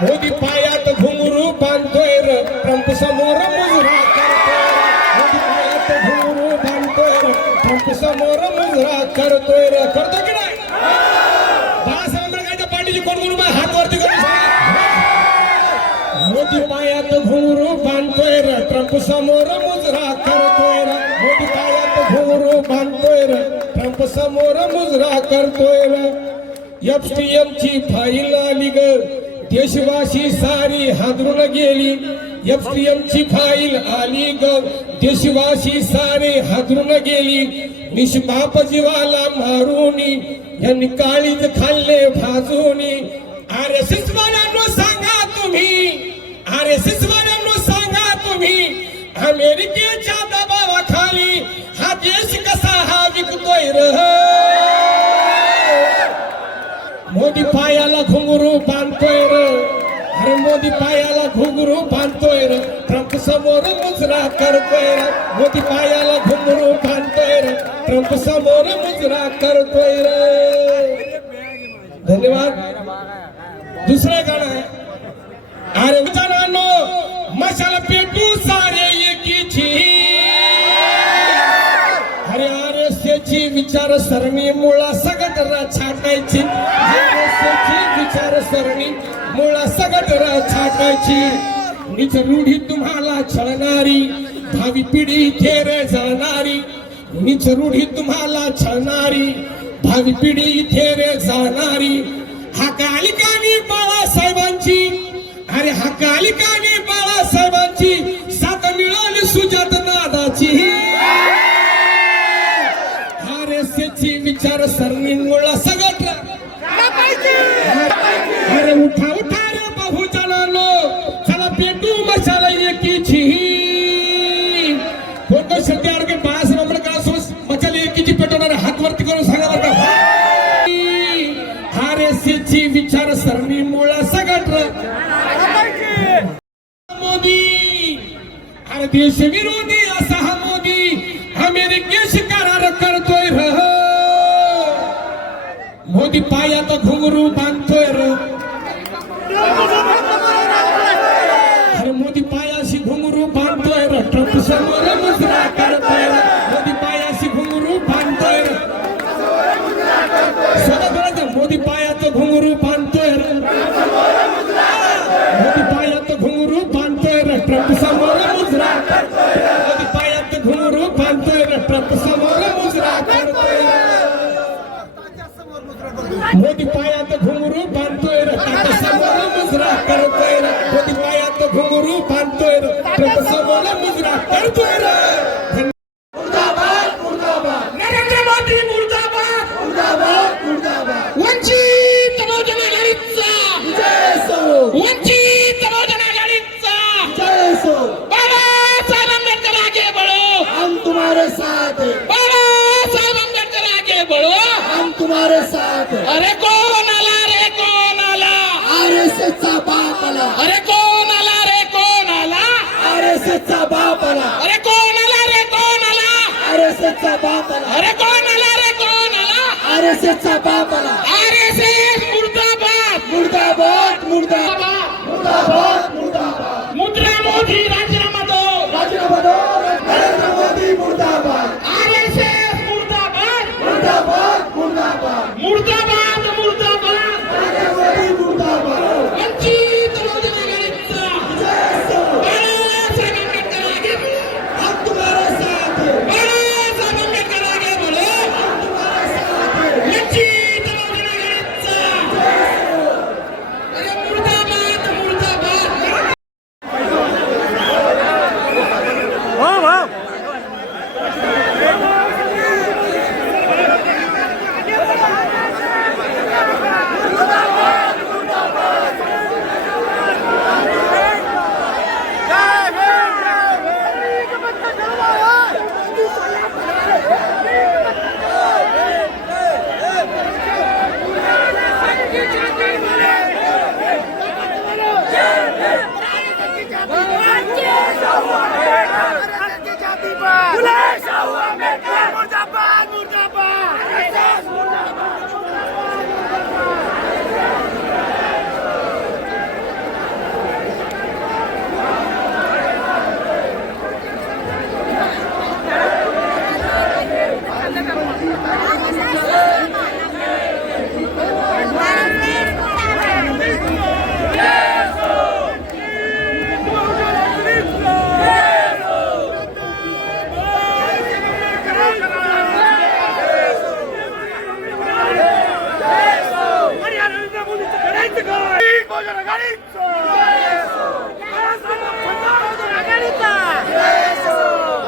मोदी पायात घुंगरू बांधतोय र ट्रम्प समोर मुजरा करतोय मोदी पायात घुंगरू बांधतोय र ट्रम्प समोर मुजरा करतोय र करतो की नाही बाळासाहेब आंबेडकरांच्या पाठीची कोण कोण हात वरती करून मोदी पायात घुंगरू बांधतोय र ट्रम्प समोर मुजरा करतोय र मोदी पायात घुंगरू बांधतोय र ट्रम्प समोर मुजरा करतोय र एफटीएम ची फाईल आली ग देशवासी सारी हादरून गेली एफटीएम ची फाईल आली ग देशवासी सारे हादरून गेली निष्पाप जीवाला मारूनी यांनी काळीज खाल्ले भाजूनी आरएसएस वाल्यांनो सांगा तुम्ही आरएसएस वाल्यांनो सांगा तुम्ही अमेरिकेच्या दबावाखाली हा देश कसा हा विकतोय र मोदी पायाला घुंगरू बांधतोय र अरे मोदी पायाला घुंगरू बांधतोय र ट्रम्प समोर मुजरा करतोय र मोदी पायाला घुंगरू बांधतोय र ट्रम्प समोर मुजरा करतोय र धन्यवाद दुसरं गाणं आहे अरे जनानो मशाल पेटू सारे एकीची अरे आरएसएसची विचारसरणी मुळा सगट छाटायची विचारसरणी मुळा सगट छाटायची नीच रूढी तुम्हाला छळणारी भावी पिढी थेर जाणारी नीच रूढी तुम्हाला छळणारी भावी पिढी थेर जाणारी हकालिकानी बाळासाहेबांची अरे हकालिकानी बाळासाहेबांची साथ मिळाली सुजात नादाची आरएसएसची विचारसरणी मुळा सगट अरे उठा उठा रे बहुजनांनो चला पेटू मशाल एकीची कोण सध्या अडके बाळासाहेब आंबेडकर मशाल एकीची पेटवणारे हात वरती करून सांगा बरं का आरएसएसची विचारसरणी मुळा सगट मोदी अरे देशविरोधी असा हा मोदी अमेरिकेशी करार करतोय र मोदी पायात घुंगरू बांधतोय र अरे मोदी पायाशी घुंगरू बांधतोय र ट्रम्प समोर मुजरा करतोय र मोदी पायाशी घुंगरू बांधतोय र मोदी पायात घुंगरू बांधतोय र मोदी पायात घुंगरू बांधतोय र ट्रम्प समोर मुजरा करतोय मोदी पायात घुंगरू बांधतोय र ट्रम्प समोर मुजरा करतोय मोदी पायात घुंगरू बांधतोय र ट्रम्प समोर मुजरा करतोय र मोदी पायात घुंगरू बांधतोय र ट्रम्प समोर मुजरा करतोय र मुर्दाबाद मुर्दाबाद नरेंद्र मोदी मुर्दाबाद मुर्दाबाद मुर्दाबाद वंचित बहुजन आघाडीचा जय असो वंचित बहुजन आघाडीचा जय असो बाळासाहेब आंबेडकर आगे बढ़ो हम तुम्हारे साथ हैं बाळासाहेब आंबेडकर आगे बढ़ो हम तुम्हारे साथ हैं अरे कौन आला आरएसएसचा बाप आला अरे कौन आला आरएसएसचा बाप आला अरे कौन आला आरएसएसचा बाप आला अरे कौन आला आरएसएसचा बाप आला आरएसएस मुर्दाबाद मुर्दाबाद मुर्दाबाद मुर्दाबाद मुर्दाबाद मुद्रा मोदी राजीनामा दो नरेंद्र मोदी मुर्दाबाद आरएसएस मुर्दाबाद मुर्दाबाद मुर्दाबाद मुर्दाबाद मुर्दाबाद नरेंद्र मोदी मुर्दाबाद वंचित बहुजन आघाडीचा जय असो बाळासाहेब आंबेडकर आगे बढ़ो हम तुम्हारे साथ हैं बाळासाहेब आंबेडकर आगे बढ़ो हम तुम्हारे साथ हैं वंचित बहुजन आघाडीचा बहुजन आघाडीचा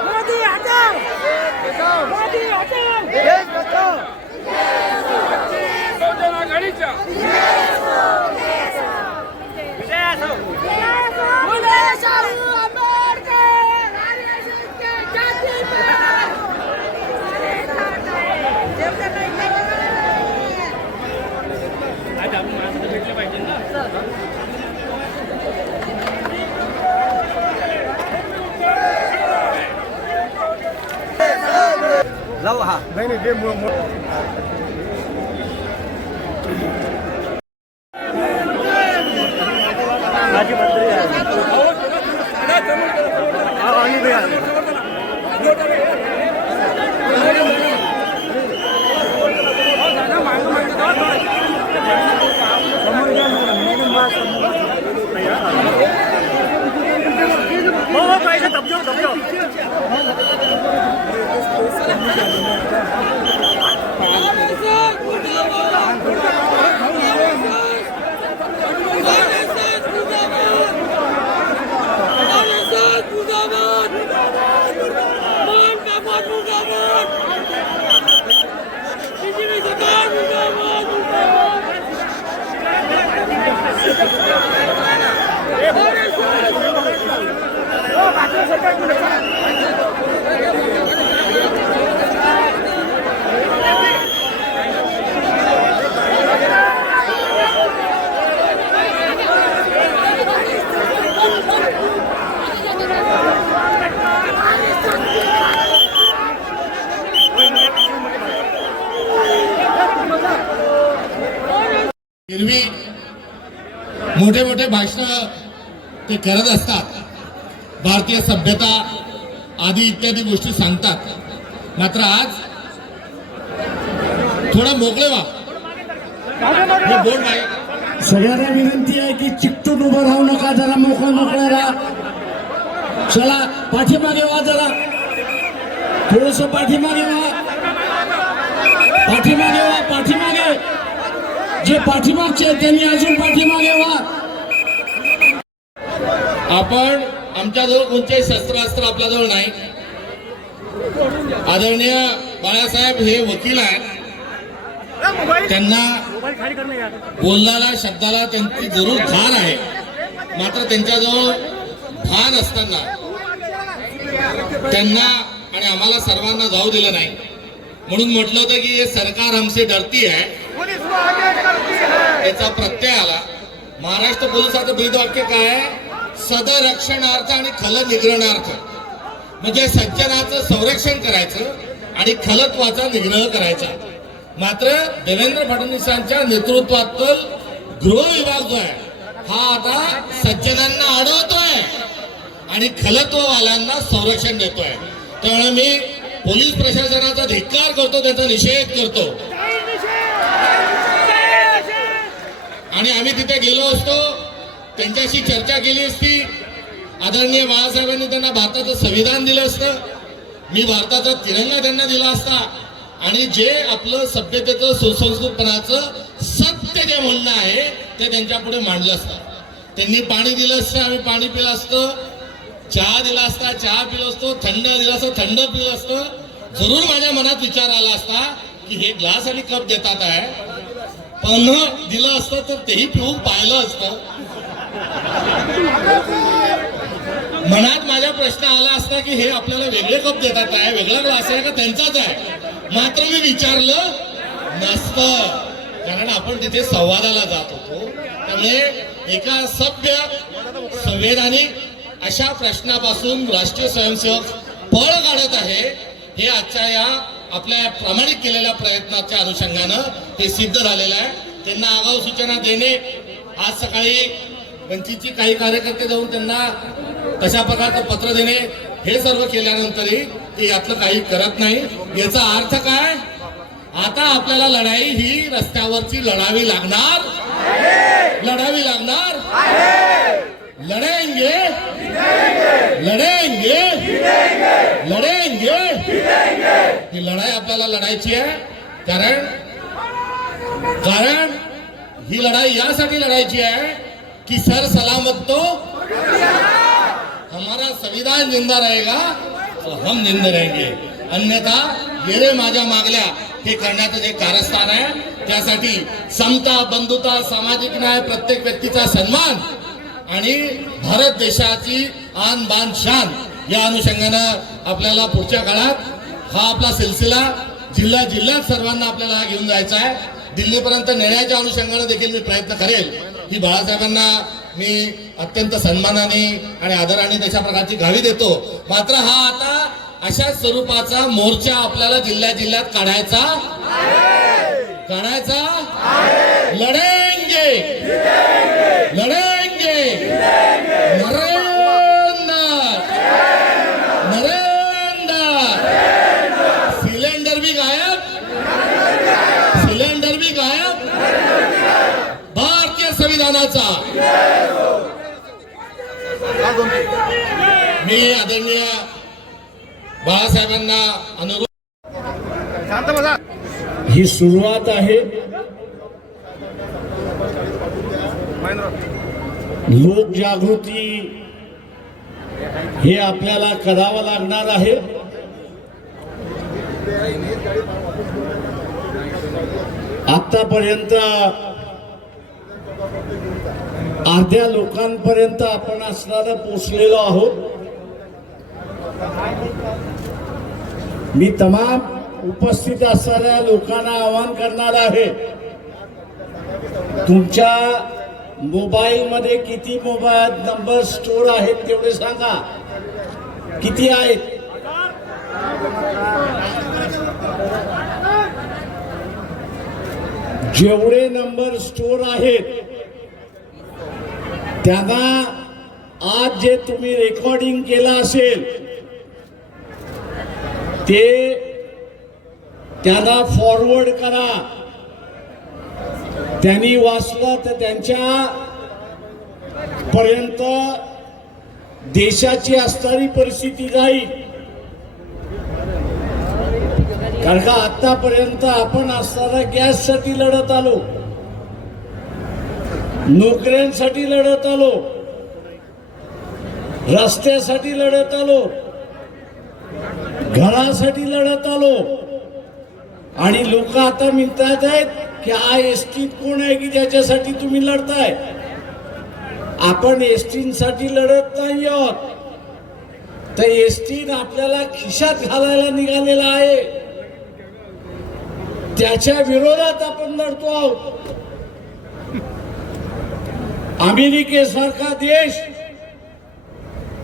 मोदी हटाओ मोदी हटाओ देश बचाओ बहुजन आघाडीचा जाऊ हा नाही नाही ते माजी मंत्री आहे आणि हो पाहिजे दबजो दबजो एरवी मोठे मोठे भाषण ते करत असतात, भारतीय सभ्यता आदी इत्यादी गोष्टी सांगतात. मात्र आज थोडं मोकळे व्हा. हे बोर्ड आहे. सगळ्यांना विनंती आहे की चिकटून उभं राहू नका, जरा मोकळ्या राहा. चला पाठीमागे व्हा, जरा थोडस पाठीमागे व्हा, पाठीमागे व्हा, पाठीमागे. जे पाठीमागचे आहेत त्यांनी अजून पाठीमागे व्हा. आपण आमच्याजवळ कोणतेही शस्त्रास्त्र आपल्याजवळ नाही. आदरणीय बाळासाहेब हे वकील आहेत, त्यांना बोलणाऱ्या शब्दाला त्यांची जरूर भान आहे. मात्र त्यांच्याजवळ भान असताना त्यांना आणि आम्हाला सर्वांना जाऊ दिलं नाही. म्हणून म्हटलं होतं की हे सरकार हमसे डरती है, याचा प्रत्यय आला. महाराष्ट्र पोलिसांचं ब्रीदवाक्य काय आहे? सदरक्षणार्थ आणि खल निग्रहणार्थ, म्हणजे सज्जनाचं संरक्षण करायचं आणि खलत्वाचा निग्रह करायचा. मात्र देवेंद्र फडणवीसांच्या नेतृत्वातील गृह विभाग जो आहे हा आता सज्जनांना अडवतोय आणि खलत्ववाल्यांना संरक्षण देतोय. त्यामुळे मी पोलीस प्रशासनाचा धिक्कार करतो, त्याचा निषेध करतो. आणि आम्ही तिथे गेलो असतो, त्यांच्याशी चर्चा केली असती. आदरणीय बाळासाहेबांनी त्यांना भारताचं संविधान दिलं असतं, मी भारताचा तिरंगा त्यांना दिला असता आणि जे आपलं सभ्यतेचं सुसंस्कृतपणाचं सत्य जे म्हणणं आहे ते त्यांच्या पुढे मांडलं असतं. त्यांनी पाणी दिलं असतं, आम्ही पाणी पिलं असतं. चहा दिला असता, चहा पिलो असतो. थंड दिला असतं, थंड पिलं असतं. जरूर माझ्या मनात विचार आला असता की हे ग्लास आणि कप देतात आहे, पण दिलं असतं तर तेही पिऊन पाहिलं असतं. मनात माझ्या प्रश्न आला असता की हे आपल्याला वेगळे कप देतात आहे, वेगळा ग्लास आहे का त्यांचाच आहे. मात्र मी विचारलं नसतं, कारण आपण तिथे संवादाला जात होतो. त्यामुळे एका सभ्य संवैधानिक अशा प्रश्नापासून राष्ट्रीय स्वयंसेवक पळ काढत आहे, हे आजच्या या आपल्या प्रामाणिक केलेल्या प्रयत्नाच्या अनुषंगानं ते सिद्ध झालेलं आहे. त्यांना आगाऊ सूचना देणे, आज सकाळी वंचितची काही कार्यकर्ते जाऊन त्यांना तशा प्रकारचं पत्र देणे, हे सर्व केल्यानंतरही ते यातलं काही करत नाही. याचा अर्थ काय? आता आपल्याला लढाई ही रस्त्यावरची लढावी लागणार, लढावी लागणार. लढेंगे लढेंगे लढेंगे, ही लढाई आपल्याला लढायची आहे. कारण ही लढाई यासाठी लढायची आहे कि सर सलामत तो हमारा संविधान जिंदा रहेगा तो हम जिंदे रहेंगे, अन्यथा गेले माझ्या मागल्या हे करण्याचं जे कारस्थान आहे त्यासाठी समता, बंधुता, सामाजिक न्याय, प्रत्येक व्यक्तीचा सन्मान आणि भारत देशाची आन बान शान या अनुषंगानं आपल्याला पुढच्या काळात हा आपला सिलसिला जिल्हा जिल्ह्यात सर्वांना आपल्याला घेऊन जायचा आहे. दिल्लीपर्यंत नेण्याच्या अनुषंगाने देखील मी प्रयत्न करेल की बाळासाहेबांना मी अत्यंत सन्मानाने आणि आदराने तशा प्रकारची गावी देतो. मात्र हा आता अशा स्वरूपाचा मोर्चा आपल्याला जिल्ह्या जिल्ह्यात काढायचा लढेंगे लढेंगे नरेंद्र सिलेंडर भी गायब भारतीय संविधानाचा. मी आदरणीय बाळासाहेबांना अनुरोध, शांत बसा. ही सुरुवात आहे. लोकजागृती हे आपल्याला करावं लागणार आहे. आतापर्यंत अर्ध्या लोकांपर्यंत आपण असणारा पोचलेलो आहोत. मी तमाम उपस्थित असणाऱ्या लोकांना आवाहन करणार आहे, तुमच्या मोबाईल मध्ये किती मोबाईल नंबर स्टोर आहेत तेवढे सांगा. किती आहेत? जेवढे नंबर स्टोर आहेत त्यांना आज जे तुम्ही रेकॉर्डिंग केलं असेल ते त्यांना फॉरवर्ड करा. त्यांनी वाचलं तर त्यांच्या पर्यंत देशाची असणारी परिस्थिती जाईल. कारण का आतापर्यंत आपण असणारा गॅससाठी लढत आलो, नोकऱ्यांसाठी लढत आलो, रस्त्यासाठी लढत आलो, घरासाठी लढत आलो आणि लोक आता म्हणतात आहेत की हा एसटी कोण आहे की ज्याच्यासाठी तुम्ही लढताय. आपण एसटीसाठी लढत नाही आहोत, तर एसटी आपल्याला खिशात घालायला निघालेला आहे त्याच्या विरोधात आपण लढतो आहोत. अमेरिकेसारखा देश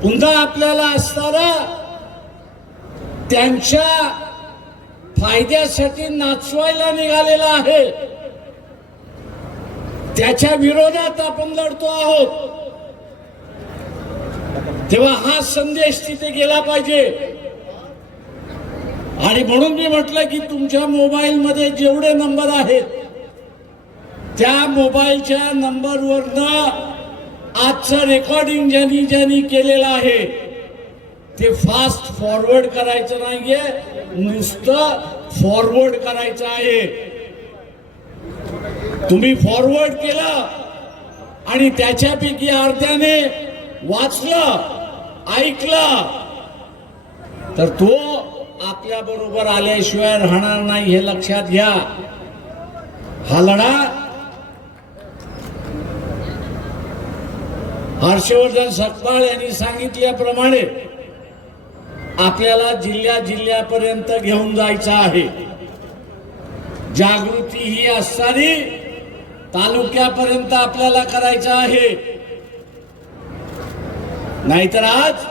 पुन्हा आपल्याला असणारा त्यांच्या फायद्यासाठी नाचवायला निघालेला आहे, त्याच्या विरोधात आपण लढतो आहोत. तेव्हा हा संदेश तिथे गेला पाहिजे. आणि म्हणून मी म्हटलं की तुमच्या मोबाईल मध्ये जेवढे नंबर आहेत त्या मोबाईलच्या नंबरवरनं आजचं रेकॉर्डिंग ज्यांनी केलेलं आहे ते फास्ट फॉरवर्ड करायचं नाहीये, नुसतं फॉरवर्ड करायचं आहे. तुम्ही फॉरवर्ड केलं आणि त्याच्यापैकी अर्ध्याने वाचलं, ऐकलं तर तो आपल्या बरोबर आल्याशिवाय राहणार नाही हे लक्षात घ्या. हा लढा हर्षवर्धन सकपाळ यांनी सांगितल्याप्रमाणे आपल्याला जिल्ह्यापर्यंत घेऊन जायचं आहे. जागृती ही असणारी तालुक्यापर्यंत आपल्याला करायचं आहे. नाहीतर आज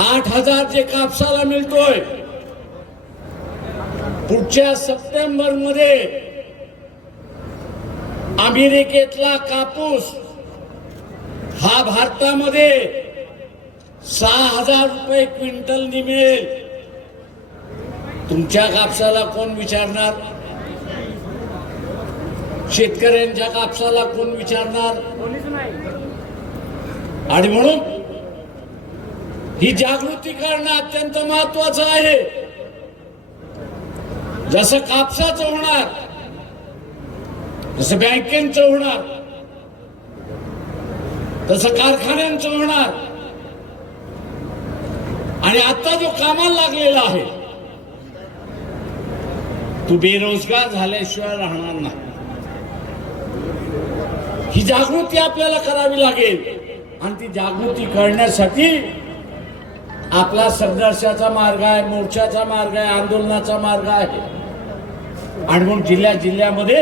8,000 जे कापसाला मिळतोय, पुढच्या सप्टेंबर मध्ये अमेरिकेतला कापूस हा भारतामध्ये 6,000 रुपये क्विंटलनी मिळेल. तुमच्या कापसाला कोण विचारणार? शेतकऱ्यांच्या कापसाला कोण विचारणार? आणि म्हणून ही जागृती करणं अत्यंत महत्वाचं आहे. जसं कापसाचं होणार, जसं बँकेचं होणार, तसं कारखान्यांचं होणार. आणि आता जो कामाला लागलेला आहे तू बेरोजगार झाल्याशिवाय राहणार नाही. ही जागृती आपल्याला करावी लागेल आणि ती जागृती करण्यासाठी आपला संघर्षाचा मार्ग आहे, मोर्चाचा मार्ग आहे, आंदोलनाचा मार्ग आहे. आणि म्हणून जिल्ह्यामध्ये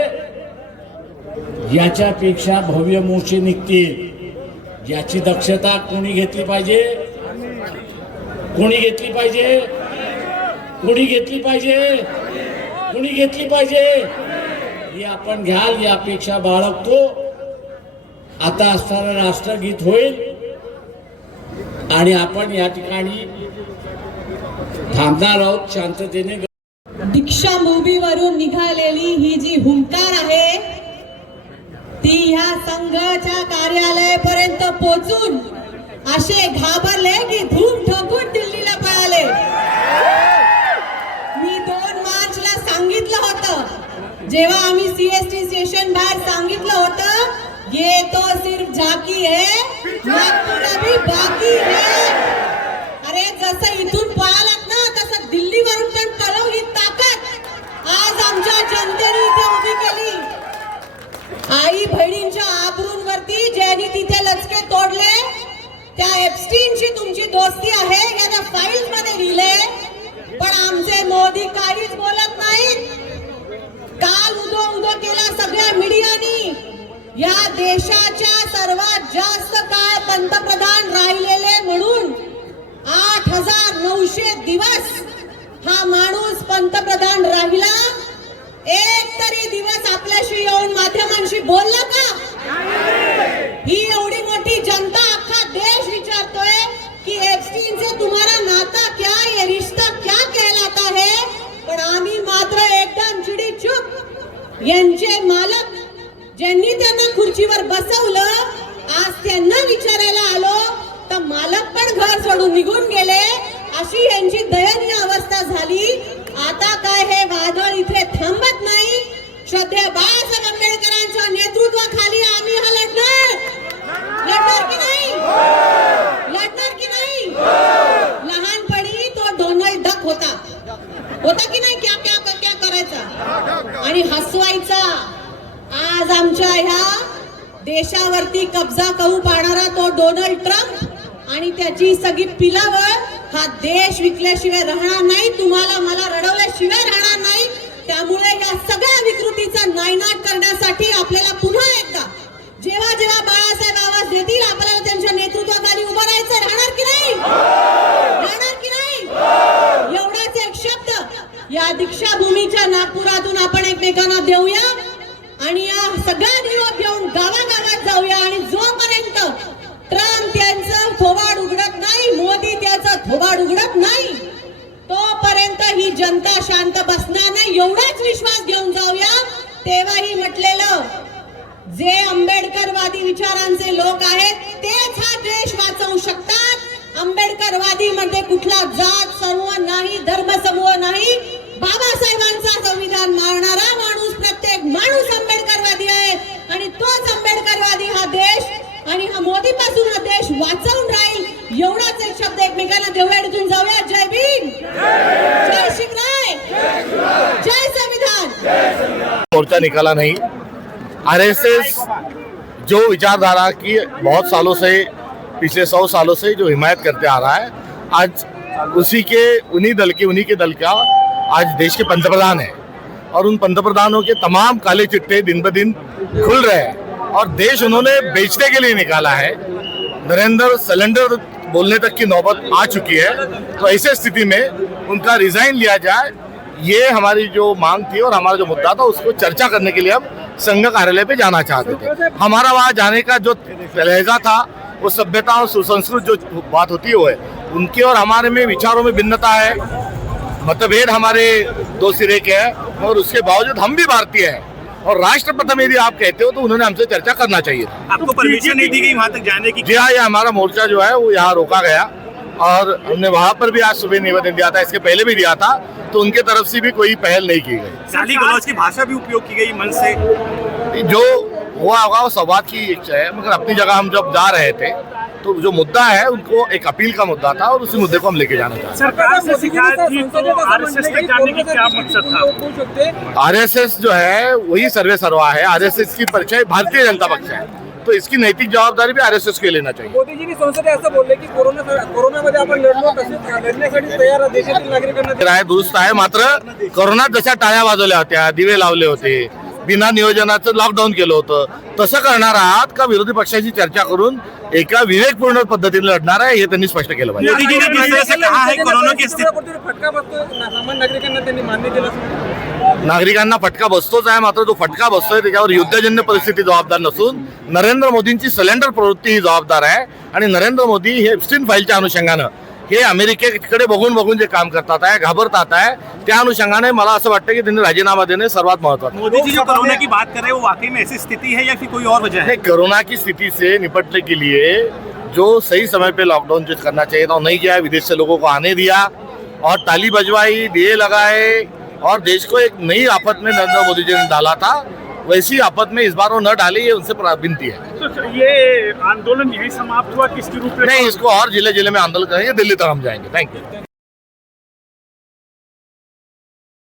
याच्यापेक्षा भव्य मोर्चे निघतील. याची दक्षता कोणी घेतली पाहिजे? कोणी घेतली पाहिजे? कोणी घेतली पाहिजे? कोणी घेतली पाहिजे? ही आपण घ्याल ही अपेक्षा बाळगतो. आता असताना राष्ट्रगीत होईल आणि आपण या ठिकाणी थांबणार आहोत शांततेने. दीक्षा मूवीवरून निघालेली ही जी हुंकार आहे ती ह्या संघाच्या कार्यालयापर्यंत पोहोचून असे घाबरले की धूम ठोकून दिल्लीला पळाले. मी 2 मार्चला सांगितलं होतं, जेव्हा आम्ही सीएसटी स्टेशन बाहेर सांगितलं होतं, ये तो सिर्फ झाकी है, नागपूर अभी बाकी है. अरे जसं इथून पळालात ना तसं दिल्लीवरून पण पळव ही ताकद आज आमच्या जनतेने इथे उभी केली. आई बहिणींच्या आबरूंवरती ज्यांनी तिथे लचके तोडले त्या एप्स्टीनची तुमची दोस्ती आहे याच्या फाईल्स मध्ये लिहिले. पण आमचे मोदी काहीच बोलत नाहीत. काल उदो केला सगळ्या मीडियानी. या देशाच्या सर्वात जास्त काळ पंतप्रधान राहिलेले म्हणून 8,900 दिवस हा माणूस पंतप्रधान राहिला. एक तरी दिवस आपल्याशी येऊन माध्यमांशी बोलला का? ही एवढी मोठी जनता अख्खा देश विचारतोय की एप्स्टीन से तुम्हारा नाता क्या, ये रिश्ता क्या कहलाता है. पण आम्ही मात्र एकदम चिडी चुप. यांचे मालक ज्यांनी त्यांना खुर्चीवर बसवलं आज त्यांना विचारायला आलो तर मालक पण घर सोडून निघून गेले. अशी यांची दयनीय अवस्था झाली. आता काय हे वादळ इथे थांबत नाही. श्रद्धेय बाळासाहेब आंबेडकरांच्या नेतृत्वाखाली आम्ही हा लढणार की नाही? लढणार की नाही? लहानपणी तो डोनाल्ड डक होता की नाही? क्या करायचा आणि हसवायचा. आज आमच्या ह्या देशावरती कब्जा करू पाहणारा तो डोनाल्ड ट्रम्प आणि त्याची सगळी पिलावळ हा देश विकल्याशिवाय राहणार नाही. तुम्हाला मला रडवल्याशिवाय राहणार नाही. त्यामुळे या सगळ्या विकृतीचा नायनाट करण्यासाठी आपल्याला पुन्हा एकदा जेव्हा जेव्हा बाळासाहेब आवाज देतील आपल्याला त्यांच्या नेतृत्वाखाली उभं राहायचं. राहणार की नाही? राहणार की नाही? एवढाच एक शब्द या दीक्षाभूमीच्या नागपुरातून आपण एकमेकांना देऊया आणि या सगळ्या निरोप घेऊन गावागावात जाऊया. आणि जोपर्यंत ट्रम्प यांचं थोबाड उघडत नाही, मोदी त्याचं थोबाड उघडत नाही, तोपर्यंत ही जनता शांत बसणार नाही. एवढाच विश्वास घेऊन जाऊया. तेव्हाही म्हटलेलं जे आंबेडकरवादी विचारांचे लोक आहेत तेच हा देश वाचवू शकतात. आंबेडकरवादी मध्ये कुठला जात समूह नाही, धर्म समूह नाही. बाबासाहेबांचा संविधान मारणारा माणूस प्रत्येक माणूस आंबेडकरवादी आहे आणि तोच आंबेडकरवादी हा देश आणि हा मोदी पासून हा देश वाचवून राहील. एवढाच एक शब्द एकमेकांना देऊया. इथून जाऊया. जय भीम, जय शिवराय, जय संविधान. मोर्चा निकाला नहीं. आरएसएस जो विचारधारा की बहुत सालों से, पिछले 100 सालों से जो हिमायत करते आ रहा है, आज उसी के दल का आज देश के पंतप्रधान है और उन पंतप्रधानों के तमाम काले चिट्टे दिन ब दिन खुल रहे हैं और देश उन्होंने बेचने के लिए निकाला है. नरेंद्र सिलेंडर बोलने तक की नौबत आ चुकी है. तो ऐसे स्थिति में उनका रिजाइन लिया जाए, ये हमारी जो मांग थी और हमारा जो मुद्दा था उसको चर्चा करने के लिए हम संघ कार्यालय पे जाना चाहते थे. हमारा वहाँ जाने का जो लहजा था वो सभ्यता और सुसंस्कृत जो बात होती है वो है. उनके और हमारे में विचारों में भिन्नता है, मतभेद हमारे दो सिरे के हैं, और उसके बावजूद हम भी भारतीय हैं और राष्ट्रप्रथम यदि आप कहते हो तो उन्होंने हमसे चर्चा करना चाहिए था. आपको परमिशन नहीं दी गई वहां तक जाने की? जी हाँ, ये हमारा मोर्चा जो है वो यहाँ रोका गया और हमने वहाँ पर भी आज सुबह निवेदन दिया था, इसके पहले भी दिया था, तो उनके तरफ से भी कोई पहल नहीं की गई. गाली गलौज की भाषा भी उपयोग की गई मन से. जो हुआ होगा वो संवाद की इच्छा है, मगर अपनी जगह हम जब जा रहे थे तो जो मुद्दा है उनको एक अपील का मुद्दा था और उसी मुद्दे को हम लेके जाना चाहते सरकार से शिकायत थी तो आरएसएस तक जाने की क्या मकसद था? हैं। आरएसएस जो है वही सर्वे सर्वा है, आरएसएस की परिचय भारतीय जनता पक्ष है, तो इसकी नैतिक जबाबदारी भी आरएसएस के लेना चाहिए. मोदीजींनी संसदेत असं बोलले की कोरोनामध्ये आपण लढलो तसेच लढण्यासाठी तयार देशातील नागरिकांना आहे दुरुस्त आहे, मात्र कोरोनात जशा टाळ्या वाजवल्या होत्या, दिवे लावले होते, बिना नियोजनाचं लॉकडाऊन केलं होतं, तसं करणार आहात का विरोधी पक्षाची चर्चा करून एका विवेकपूर्ण पद्धतीने लढणार आहे, हे त्यांनी स्पष्ट केलं पाहिजे. मोदी जी ने दूसरे से कहा है कोरोना की स्थिति फटका बसतो सामान्य नागरिकांना त्यांनी मान्य केलं. नागरिकांना फटका बसतोच आहे, मात्र तो फटका बसतोय त्याच्यावर युद्धजन्य परिस्थिती जबाबदार नसून नरेंद्र मोदींची सिलेंडर प्रवृत्ती ही जबाबदार आहे. आणि नरेंद्र मोदी हे एप्स्टीन फाईलच्या अनुषंगानं हे अमेरिकेकडे बघून बघून जे काम करतात आहे, घाबरतात आहे, त्या अनुषंगाने मला असं वाटतं की त्यांनी राजीनामा देणे सर्वात महत्वाचं. मोदी जी जो कोरोना की बात कर रहे हैं वो वाकई में ऐसी स्थिति है या फिर कोई और वजह है? नहीं, कोरोना की स्थिति से निपटने के लिए जो सही समय पे लॉकडाउन जो करना चाहिए था वो नहीं किया, विदेश से लोगों को आने दिया और ताली बजवाई, दिए लगाए और देश को एक नई आफत में नरेंद्र मोदी जी ने डाला था, वैसी आफत में इस बार वो न डाले, ये उनसे विनती है. तो ये आंदोलन यही समाप्त हुआ, किसकी रूप नहीं, इसको और जिले जिले में आंदोलन करेंगे, दिल्ली तक हम जाएंगे. Thank you.